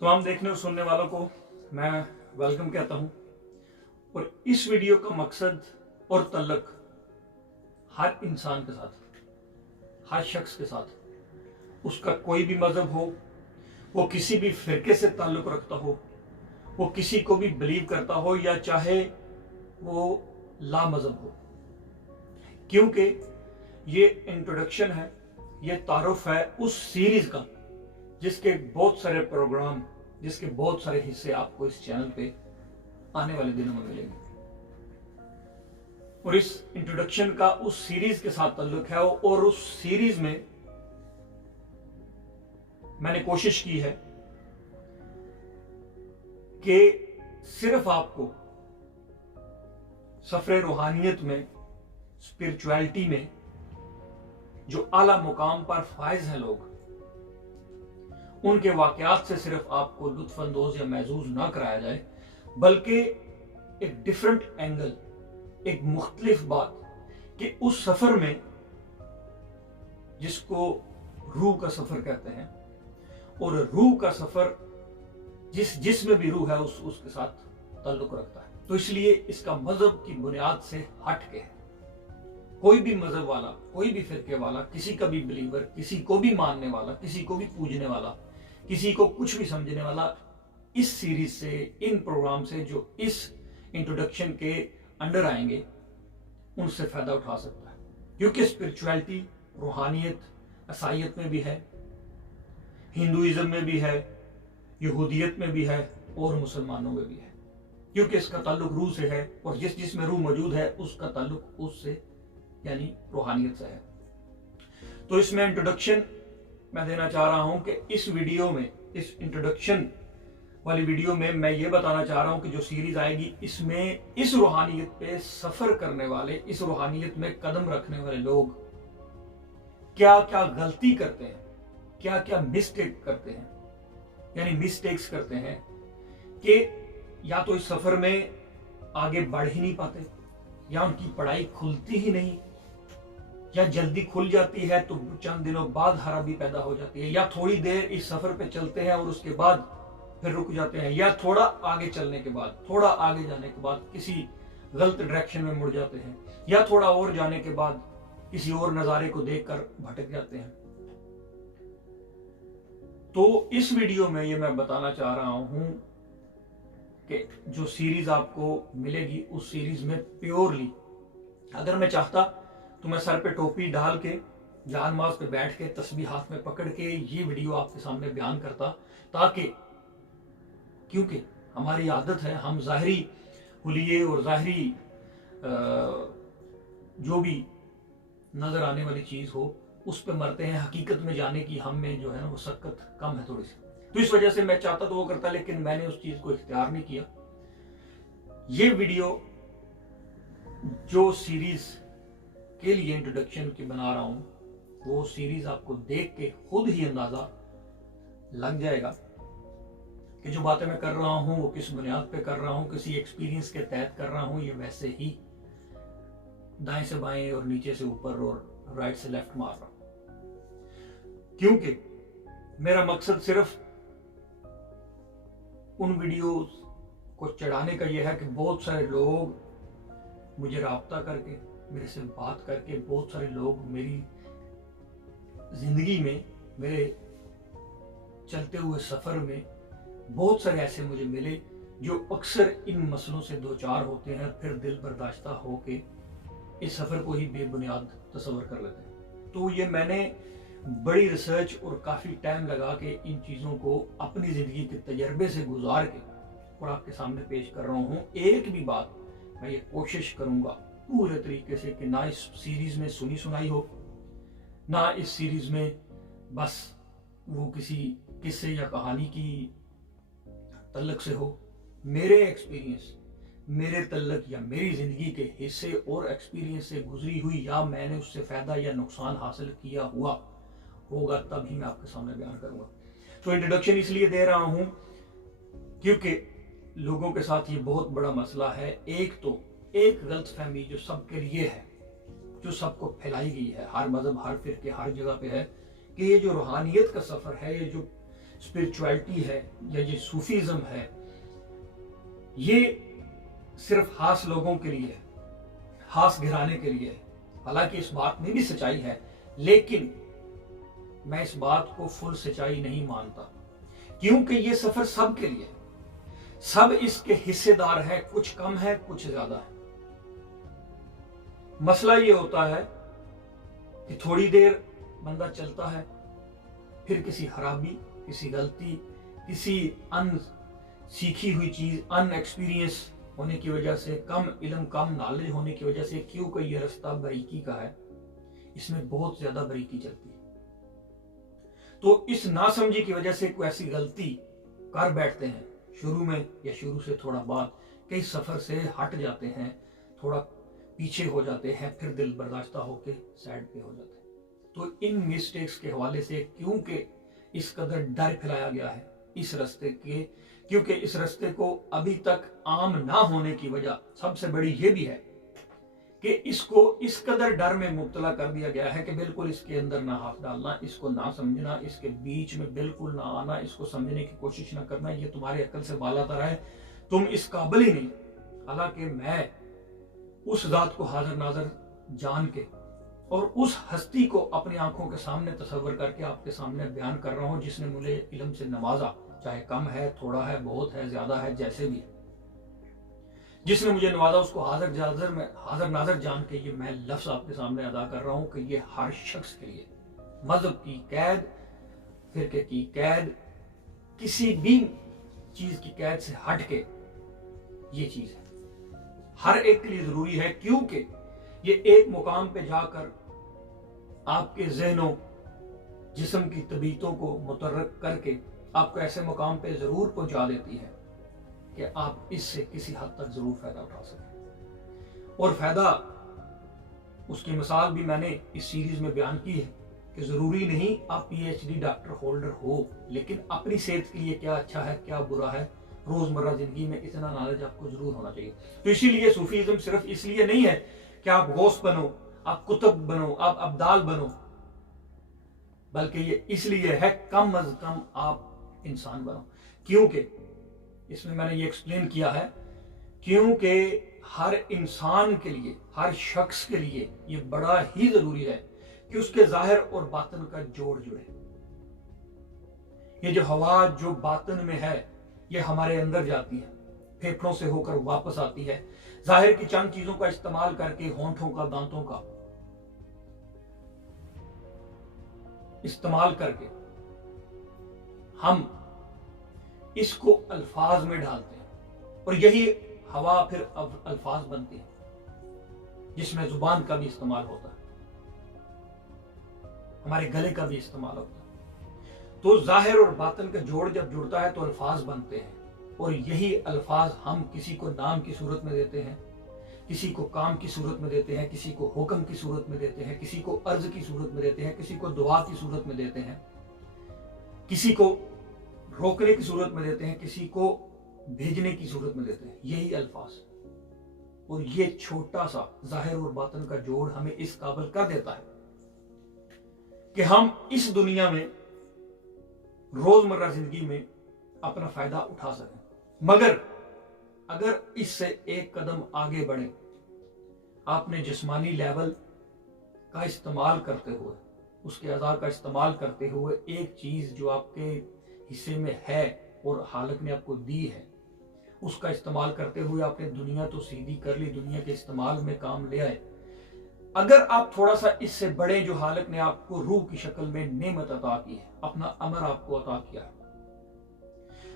तमाम देखने और सुनने वालों को मैं वेलकम कहता हूं। और इस वीडियो का मकसद और तल्लक हर इंसान के साथ, हर शख्स के साथ, उसका कोई भी मजहब हो, वो किसी भी फिरके से ताल्लुक रखता हो, वो किसी को भी बिलीव करता हो या चाहे वो ला मजहब हो, क्योंकि ये इंट्रोडक्शन है, ये तारुफ है उस सीरीज का जिसके बहुत सारे प्रोग्राम, जिसके बहुत सारे हिस्से आपको इस चैनल पे आने वाले दिनों में मिलेंगे। और इस इंट्रोडक्शन का उस सीरीज के साथ ताल्लुक है और उस सीरीज में मैंने कोशिश की है कि सिर्फ आपको सफरे रूहानियत में, स्पिरिचुअलिटी में जो आला मुकाम पर फायज हैं लोग, उनके वाकयात से सिर्फ आपको लुत्फ अंदोज या महजूज ना कराया जाए, बल्कि एक डिफरेंट एंगल, एक मुख्तलिफ बात कि उस सफर में, जिसको रूह का सफर कहते हैं, और रूह का सफर जिसमें भी रूह है उसके साथ ताल्लुक रखता है। तो इसलिए इसका मजहब की बुनियाद से हट के है। कोई भी मजहब वाला, कोई भी फिरके वाला, किसी का भी बिलीवर, किसी को भी मानने वाला, किसी को भी पूजने वाला, किसी को कुछ भी समझने वाला, इस सीरीज से, इन प्रोग्राम से जो इस इंट्रोडक्शन के अंडर आएंगे, उनसे फायदा उठा सकता है। क्योंकि स्पिरिचुअलिटी, रूहानियत ईसाईयत में भी है, हिंदुइज्म में भी है, यहूदियत में भी है और मुसलमानों में भी है। क्योंकि इसका ताल्लुक रूह से है और जिसमें रूह मौजूद है उसका ताल्लुक उससे यानी रूहानियत से है। तो इसमें इंट्रोडक्शन मैं देना चाह रहा हूं कि इस वीडियो में, इस इंट्रोडक्शन वाली वीडियो में मैं ये बताना चाह रहा हूं कि जो सीरीज आएगी इसमें इस रूहानियत पे सफर करने वाले, इस रूहानियत में कदम रखने वाले लोग क्या क्या गलती करते हैं, क्या क्या मिस्टेक करते हैं, यानी मिस्टेक्स करते हैं कि या तो इस सफर में आगे बढ़ ही नहीं पाते, या उनकी पढ़ाई खुलती ही नहीं, या जल्दी खुल जाती है तो चंद दिनों बाद खराबी पैदा हो जाती है, या थोड़ी देर इस सफर पे चलते हैं और उसके बाद फिर रुक जाते हैं, या थोड़ा आगे चलने के बाद, थोड़ा आगे जाने के बाद किसी गलत डायरेक्शन में मुड़ जाते हैं, या थोड़ा और जाने के बाद किसी और नजारे को देखकर भटक जाते हैं। तो इस वीडियो में ये मैं बताना चाह रहा हूं कि जो सीरीज आपको मिलेगी उस सीरीज में प्योरली, अगर मैं चाहता तो मैं सर पे टोपी डाल के, जान माज पे बैठ के, तस्बीह हाथ में पकड़ के ये वीडियो आपके सामने बयान करता, ताकि, क्योंकि हमारी आदत है, हम ज़ाहरी हुलिये और ज़ाहरी जो भी नजर आने वाली चीज हो उस पे मरते हैं। हकीकत में जाने की हम में जो है ना वो शक्कत कम है थोड़ी सी। तो इस वजह से मैं चाहता तो वो करता, लेकिन मैंने उस चीज को इख्तियार नहीं किया। ये वीडियो जो सीरीज के लिए इंट्रोडक्शन की बना रहा हूं, वो सीरीज आपको देख के खुद ही अंदाजा लग जाएगा कि जो बातें मैं कर रहा हूं वो किस बुनियाद पे कर रहा हूं, किसी एक्सपीरियंस के तहत कर रहा हूं, ये वैसे ही दाएं से बाएं और नीचे से ऊपर और राइट से लेफ्ट मार रहा हूं। क्योंकि मेरा मकसद सिर्फ उन वीडियोस को चढ़ाने का यह है कि बहुत सारे लोग मुझे राब्ता करके, मेरे से बात करके, बहुत सारे लोग मेरी जिंदगी में, मेरे चलते हुए सफर में बहुत सारे ऐसे मुझे मिले जो अक्सर इन मसलों से दो चार होते हैं, फिर दिल बर्दाश्ता होके इस सफर को ही बेबुनियाद तस्वर कर लेते हैं। तो ये मैंने बड़ी रिसर्च और काफी टाइम लगा के इन चीजों को अपनी जिंदगी के तजर्बे से गुजार के और आपके सामने पेश कर रहा हूँ। एक भी बात मैं ये कोशिश करूंगा पूरे तरीके से कि ना इस सीरीज में सुनी सुनाई हो, ना इस सीरीज में बस वो किसी किस्से या कहानी की तल्लक से हो। मेरे एक्सपीरियंस, मेरे तल्लक या मेरी जिंदगी के हिस्से और एक्सपीरियंस से गुजरी हुई, या मैंने उससे फायदा या नुकसान हासिल किया हुआ होगा, तभी मैं आपके सामने बयान करूंगा। तो इंट्रोडक्शन इसलिए दे रहा हूं क्योंकि लोगों के साथ ये बहुत बड़ा मसला है। एक तो एक गलत फहमी जो सबके लिए है, जो सबको फैलाई गई है, हर मजहब, हर फिरके, हर जगह पे है, कि ये जो रूहानियत का सफर है, ये जो स्पिरिचुअलिटी है या ये सूफीज्म है, ये सिर्फ खास लोगों के लिए है, खास घराने के लिए है। हालांकि इस बात में भी सच्चाई है, लेकिन मैं इस बात को फुल सच्चाई नहीं मानता, क्योंकि ये सफर सब के लिए है, सब इसके हिस्सेदार हैं, कुछ कम है कुछ ज्यादा है। मसला ये होता है कि थोड़ी देर बंदा चलता है, फिर किसी खराबी, किसी गलती, किसी अन सीखी हुई चीज, अन एक्सपीरियंस होने की वजह से, कम इल्म कम नॉलेज होने की वजह से, क्योंकि ये रास्ता बारीकी का है, इसमें बहुत ज्यादा बारीकी चलती है। तो इस नासमझी की वजह से कोई ऐसी गलती कर बैठते हैं शुरू में या शुरू से थोड़ा बाद, कई सफर से हट जाते हैं, थोड़ा पीछे हो जाते हैं, फिर दिल बर्दाश्ता होके साइड पे हो जाते हैं। तो इन मिस्टेक्स के हवाले से, क्योंकि इस कदर डर फैलाया गया है इस रास्ते के, क्योंकि इस रास्ते को अभी तक आम ना होने की वजह सबसे बड़ी ये भी है कि इसको इस कदर डर में मुब्तला कर दिया गया है कि बिल्कुल इसके अंदर ना हाथ डालना, इसको ना समझना, इसके बीच में बिल्कुल ना आना, इसको समझने की कोशिश ना करना, ये तुम्हारी अक्ल से बालातर है, तुम इस काबिल ही नहीं। हालांकि मैं उस जात को हाजिर नाजर जान के और उस हस्ती को अपनी आंखों के सामने तस्वर करके आपके सामने बयान कर रहा हूं, जिसने मुझे इल्म से नवाजा, चाहे कम है, थोड़ा है, बहुत है, ज्यादा है, जैसे भी है, जिसने मुझे नवाजा, उसको हाजिर नाजर जान के ये मैं लफ्ज आपके सामने अदा कर रहा हूं कि ये हर शख्स के लिए मजहब की कैद, फिरके की कैद, किसी भी चीज की कैद से हट के ये चीज है, हर एक के लिए जरूरी है, क्योंकि ये एक मुकाम पे जाकर आपके जहनों, जिस्म की तबीयतों को मुतर्रक करके आपको ऐसे मुकाम पे जरूर पहुंचा देती है कि आप इससे किसी हद तक जरूर फायदा उठा सकें। और फायदा, उसकी मिसाल भी मैंने इस सीरीज में बयान की है कि जरूरी नहीं आप PhD डॉक्टर होल्डर हो, लेकिन अपनी सेहत के लिए क्या अच्छा है, क्या बुरा है, रोजमर्रा जिंदगी में इतना नॉलेज आपको जरूर होना चाहिए। तो इसीलिए सूफीज्म सिर्फ इसलिए नहीं है कि आप गौस बनो, आप कुतुब बनो, आप अब्दाल बनो, बल्कि ये इसलिए है कम अज कम आप इंसान बनो। क्योंकि इसमें मैंने ये एक्सप्लेन किया है, क्योंकि हर इंसान के लिए, हर शख्स के लिए ये बड़ा ही जरूरी है कि उसके जाहिर और बातिन का जोड़ जुड़े। ये जो हवा जो बातिन में है, ये हमारे अंदर जाती है, फेफड़ों से होकर वापस आती है, जाहिर की चंद चीजों का इस्तेमाल करके, होंठों का, दांतों का इस्तेमाल करके हम इसको अल्फाज में डालते हैं, और यही हवा फिर अल्फाज बनती है, जिसमें जुबान का भी इस्तेमाल होता है, हमारे गले का भी इस्तेमाल होता है। तो जाहिर और बातिन का जोड़ जब जुड़ता है तो अल्फाज बनते हैं, और यही अल्फाज हम किसी को नाम की सूरत में देते हैं, किसी को काम की सूरत में देते हैं, किसी को हुक्म की सूरत में देते हैं, किसी को अर्ज की सूरत में देते हैं, किसी को दुआ की सूरत में देते हैं, किसी को रोकने की सूरत में देते हैं, किसी को भेजने की सूरत में देते हैं, यही अल्फाज। और ये छोटा सा जाहिर और बातिन का जोड़ हमें इस काबिल कर देता है कि हम इस दुनिया में रोजमर्रा जिंदगी में अपना फायदा उठा सकें। मगर अगर इससे एक कदम आगे बढ़े, आपने जिस्मानी लेवल का इस्तेमाल करते हुए, उसके अज़ा का इस्तेमाल करते हुए, एक चीज जो आपके हिस्से में है और हालत ने आपको दी है, उसका इस्तेमाल करते हुए आपने दुनिया तो सीधी कर ली, दुनिया के इस्तेमाल में काम ले आए। अगर आप थोड़ा सा इससे बड़े, जो हालत ने आपको रूह की शक्ल में नेमत अता की है, अपना अमर आपको अता किया है,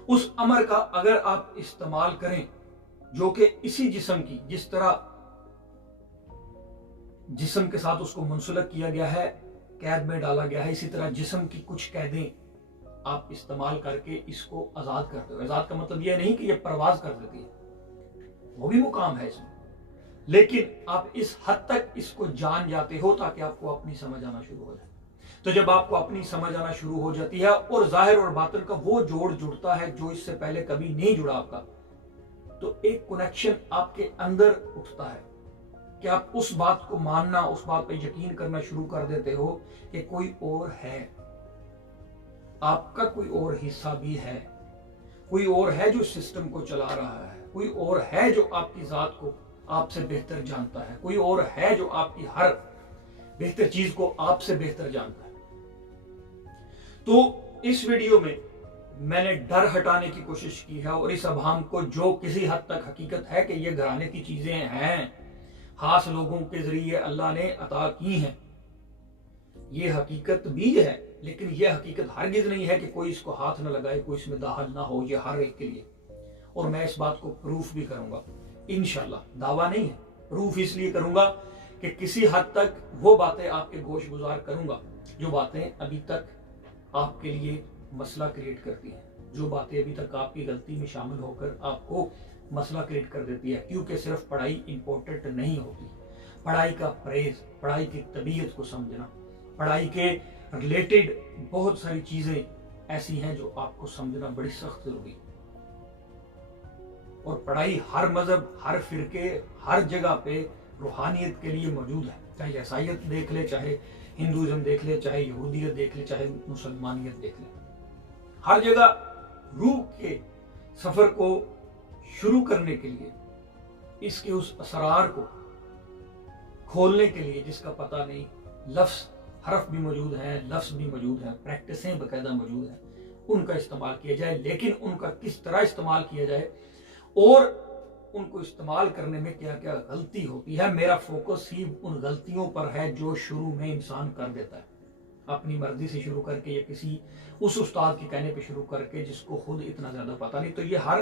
उस अमर का अगर आप इस्तेमाल करें, जो कि इसी जिस्म की, जिस तरह जिस्म के साथ उसको मुंसलक किया गया है, कैद में डाला गया है, इसी तरह जिस्म की कुछ कैदें आप इस्तेमाल करके इसको आजाद करते हो। आजाद का मतलब यह नहीं कि यह परवाज कर देती है, वो भी मुकाम है इसमें, लेकिन आप इस हद तक इसको जान जाते हो ताकि आपको अपनी समझ आना शुरू हो जाए। तो जब आपको अपनी समझ आना शुरू हो जाती है और जाहिर और बातिन का वो जोड़ जुड़ता है जो इससे पहले कभी नहीं जुड़ा आपका, तो एक कनेक्शन आपके अंदर उठता है कि आप उस बात को मानना, उस बात पर यकीन करना शुरू कर देते हो कि कोई और है, آپ کا کوئی اور حصہ بھی ہے, کوئی اور ہے جو سسٹم کو چلا رہا ہے, کوئی اور ہے جو آپ کی ذات کو آپ سے بہتر جانتا ہے, کوئی اور ہے جو آپ کی ہر بہتر چیز کو آپ سے بہتر جانتا ہے. تو اس ویڈیو میں نے ڈر ہٹانے کی کوشش کی ہے, اور اس ابہام کو جو کسی حد تک حقیقت ہے کہ یہ گھرانے کی چیزیں ہیں, خاص لوگوں کے ذریعے اللہ نے عطا کی ہیں, یہ حقیقت بھی ہے, لیکن یہ حقیقت ہرگز نہیں ہے کہ کوئی اس کو ہاتھ نہ لگائے, کوئی اس میں داخل نہ ہو, یہ ہر ایک کے لیے. اور میں اس بات کو پروف بھی کروں گا انشاءاللہ. دعویٰ نہیں ہے, پروف اس لیے کروں گا کہ کسی حد تک وہ باتیں آپ کے گوش گزار کروں گا جو باتیں ابھی تک آپ کے لیے مسئلہ کریٹ کرتی ہیں, جو باتیں ابھی تک آپ کی غلطی میں شامل ہو کر آپ کو مسئلہ کریٹ کر دیتی ہے. کیونکہ صرف پڑھائی امپورٹنٹ نہیں ہوتی, پڑھائی کا پرہیز, پڑھائی کی طبیعت کو سمجھنا, پڑھائی کے ریلیٹڈ بہت ساری چیزیں ایسی ہیں جو آپ کو سمجھنا بڑی سخت ضروری ہے. اور پڑھائی ہر مذہب, ہر فرقے, ہر جگہ پہ روحانیت کے لیے موجود ہے, چاہے عیسائیت دیکھ لے, چاہے ہندوازم دیکھ لے, چاہے یہودیت دیکھ لے, چاہے مسلمانیت دیکھ لے. ہر جگہ روح کے سفر کو شروع کرنے کے لیے, اس کے اس اسرار کو کھولنے کے لیے جس کا پتہ نہیں, لفظ حرف بھی موجود ہیں, لفظ بھی موجود ہیں, پریکٹسیں باقاعدہ موجود ہیں, ان کا استعمال کیا جائے. لیکن ان کا کس طرح استعمال کیا جائے اور ان کو استعمال کرنے میں کیا کیا غلطی ہوتی ہے, میرا فوکس ہی ان غلطیوں پر ہے جو شروع میں انسان کر دیتا ہے, اپنی مرضی سے شروع کر کے یا کسی اس استاد کے کہنے پہ شروع کر کے جس کو خود اتنا زیادہ پتہ نہیں. تو یہ ہر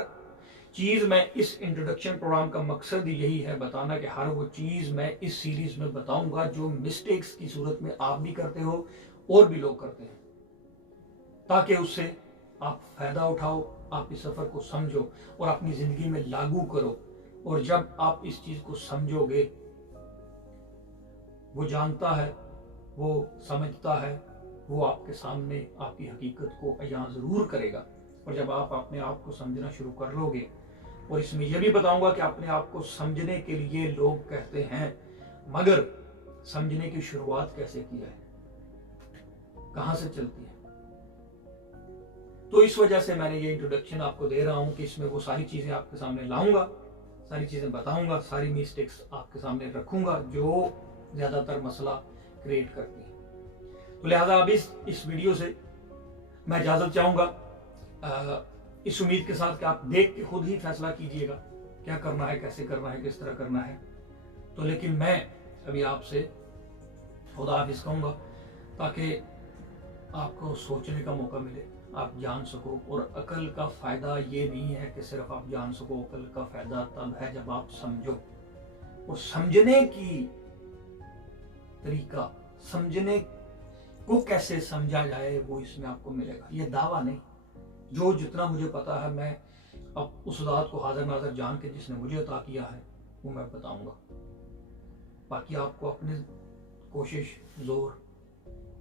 چیز میں اس انٹروڈکشن پروگرام کا مقصد یہی ہے بتانا کہ ہر وہ چیز میں اس سیریز میں بتاؤں گا جو مسٹیکس کی صورت میں آپ بھی کرتے ہو اور بھی لوگ کرتے ہیں, تاکہ اس سے آپ فائدہ اٹھاؤ, آپ اس سفر کو سمجھو اور اپنی زندگی میں لاگو کرو. اور جب آپ اس چیز کو سمجھو گے, وہ جانتا ہے, وہ سمجھتا ہے, وہ آپ کے سامنے آپ کی حقیقت کو عیاں ضرور کرے گا. اور جب آپ اپنے آپ کو سمجھنا شروع کر لو گے, اور اس میں یہ بھی بتاؤں گا کہ اپنے آپ کو سمجھنے کے لیے لوگ کہتے ہیں, مگر سمجھنے کی شروعات کیسے کی ہے, کہاں سے چلتی ہے. تو اس وجہ سے میں نے یہ انٹروڈکشن آپ کو دے رہا ہوں کہ اس میں وہ ساری چیزیں آپ کے سامنے لاؤں گا, ساری چیزیں بتاؤں گا, ساری مسٹیکس آپ کے سامنے رکھوں گا جو زیادہ تر مسئلہ کریٹ کرتی ہیں. تو لہذا اب اس ویڈیو سے میں اجازت چاہوں گا, اس امید کے ساتھ کہ آپ دیکھ کے خود ہی فیصلہ کیجئے گا کیا کرنا ہے, کیسے کرنا ہے, کس طرح کرنا ہے. تو لیکن میں ابھی آپ سے خدا حافظ کہوں گا تاکہ آپ کو سوچنے کا موقع ملے, آپ جان سکو. اور عقل کا فائدہ یہ نہیں ہے کہ صرف آپ جان سکو, عقل کا فائدہ تب ہے جب آپ سمجھو, اور سمجھنے کی طریقہ, سمجھنے کو کیسے سمجھا جائے وہ اس میں آپ کو ملے گا. یہ دعویٰ نہیں, جو جتنا مجھے پتا ہے میں اب اس ذات کو حاضر ناظر جان کے جس نے مجھے عطا کیا ہے وہ میں بتاؤں گا. باقی آپ کو اپنے کوشش, زور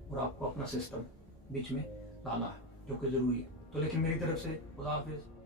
اور آپ کو اپنا سسٹم بیچ میں لانا ہے جو کہ ضروری ہے. تو لیکن میری طرف سے خدا حافظ.